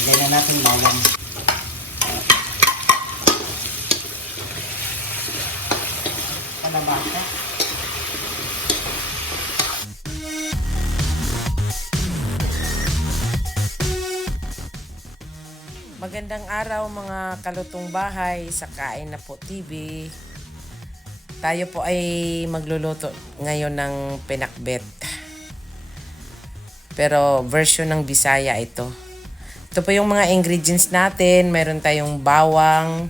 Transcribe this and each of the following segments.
Lagyan na natin bawang. Kalabasa. Magandang araw mga kalutong bahay sa Kain na po TV. Tayo po ay magluluto ngayon ng pinakbet. Pero version ng Bisaya ito. Ito po yung mga ingredients natin. Meron tayong bawang,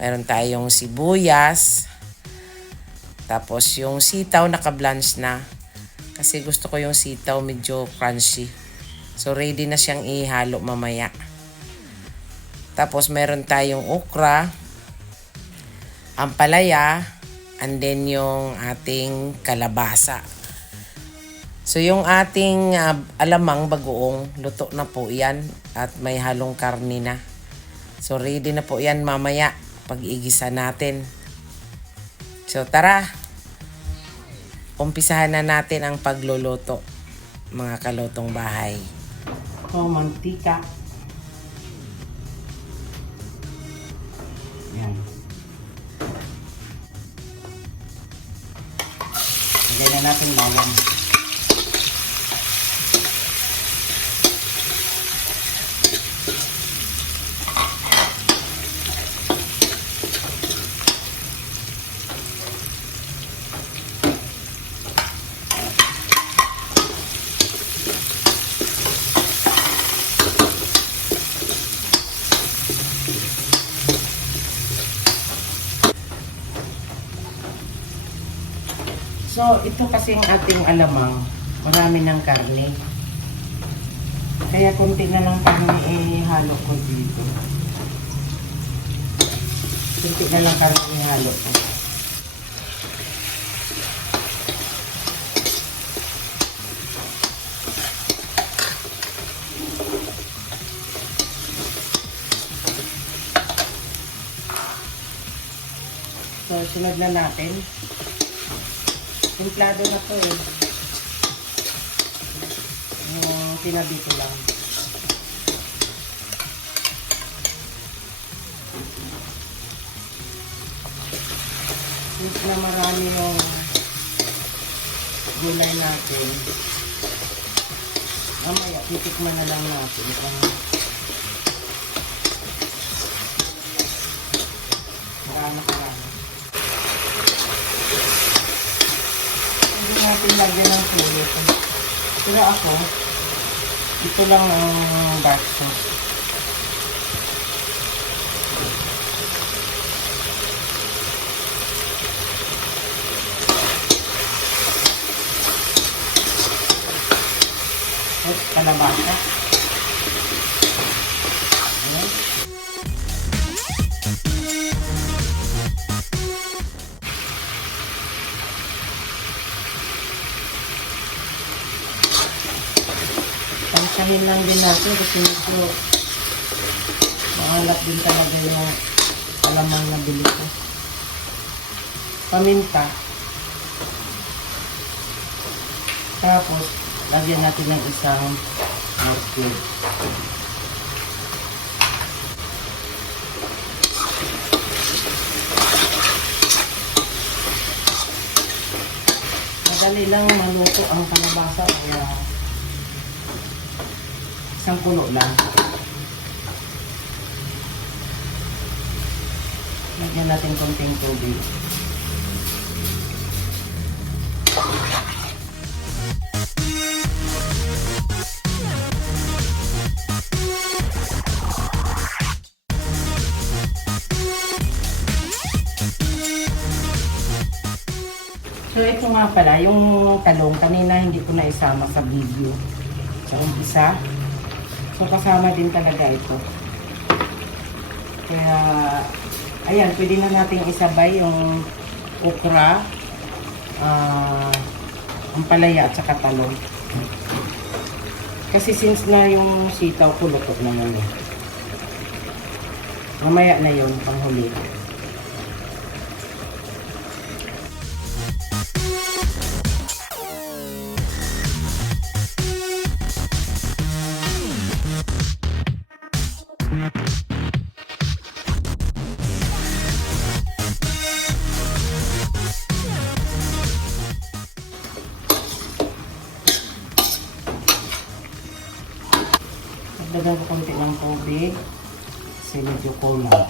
meron tayong sibuyas, tapos yung sitaw naka-blanch na. Kasi gusto ko yung sitaw medyo crunchy. So ready na siyang ihalo mamaya. Tapos meron tayong okra, ampalaya, and then yung ating kalabasa. So yung ating alamang bagoong, luto na po yan at may halong karni na. So ready na po yan mamaya pag igisa natin. So tara, umpisahan na natin ang pagluluto mga kalutong bahay. So, mantika. Yan. Lagyan na natin bawang. So, ito kasing ating alamang, marami ng karne. Kaya konti na lang karne ihalo ko dito. Konti na lang karne ihalo ko. So, sunod na natin. Templado na to eh. Yung tinabi ko lang. Since na marami yung gulay natin, mamaya titikman na lang natin kung marami. Hindi natin lagyan ng sulit. Pero ako, ito lang ang dark sauce. At kalabasa. Ayan. Pansahin lang din natin kasi medyo maalat din talaga yung alamang na bili ko. Paminta. Tapos, lagyan natin ng isang morcube. Madali lang maluto ang kalabasa kaya isang kulo lang. Lagyan natin konting tubig. So ito nga pala, yung talong kanina hindi ko na isama sa video. Sa umpisa. So kasama din talaga ito. Kaya ayan, pwede na nating isabay yung okra, ampalaya at saka talong. Kasi since na yung sitaw ko luto naman eh. Mamaya na yun, panghuli. Dagdagan ko konti ng tubig kasi medyo kulang.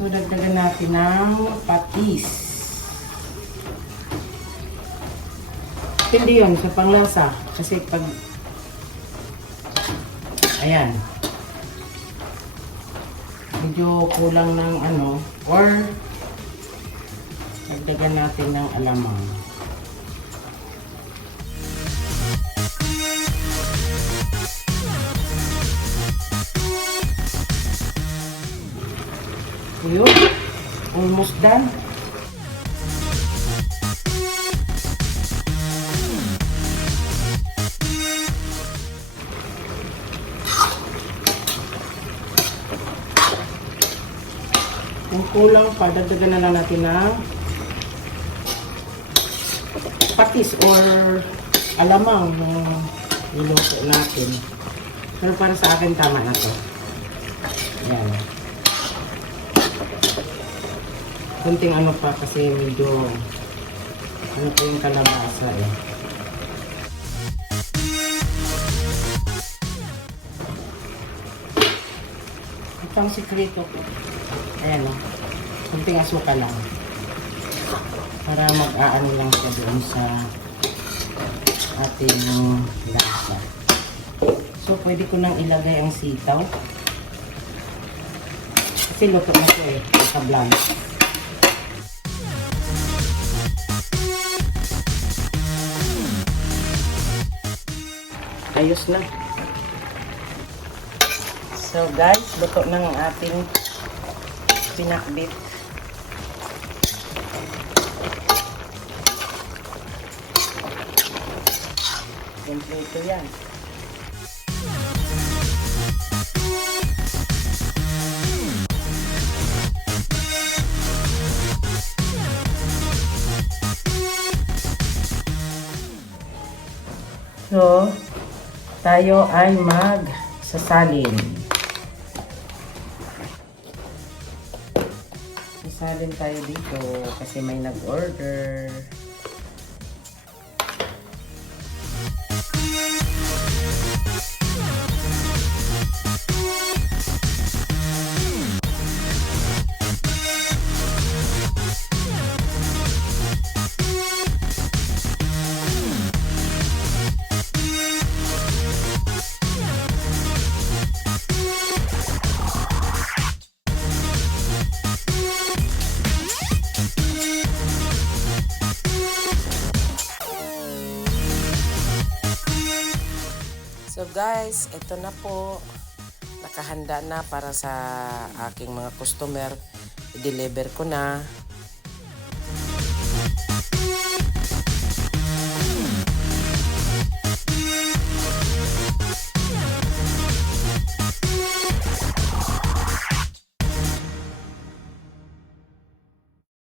So, dagdagan natin ng patis. Hindi yun, sa panglasa. Kasi pag, ayan, medyo kulang ng ano, or dagdagan natin ng alamang. Yun, almost done. Kung kulang pa, dagdagan na lang natin ng patis or alamang na niluto natin. Pero para sa akin, tama na to. Ayan. Kunting ano pa kasi medyo ano po yung kalabasa eh. Ito ang sikreto ko. Ayan o. Kunting asuka lang. Para mag-aano lang siya doon sa ating lasa. So, pwede ko nang ilagay ang sitaw. Kasi luto na ito eh. Sa blanc. Ayos na. So guys, luto na ang ating pinakbit. Simple ito yan. So, tayo ay magsasalin. Sasalin tayo dito kasi may nag-order. So guys, ito na po. Nakahanda na para sa aking mga customer. I-deliver ko na.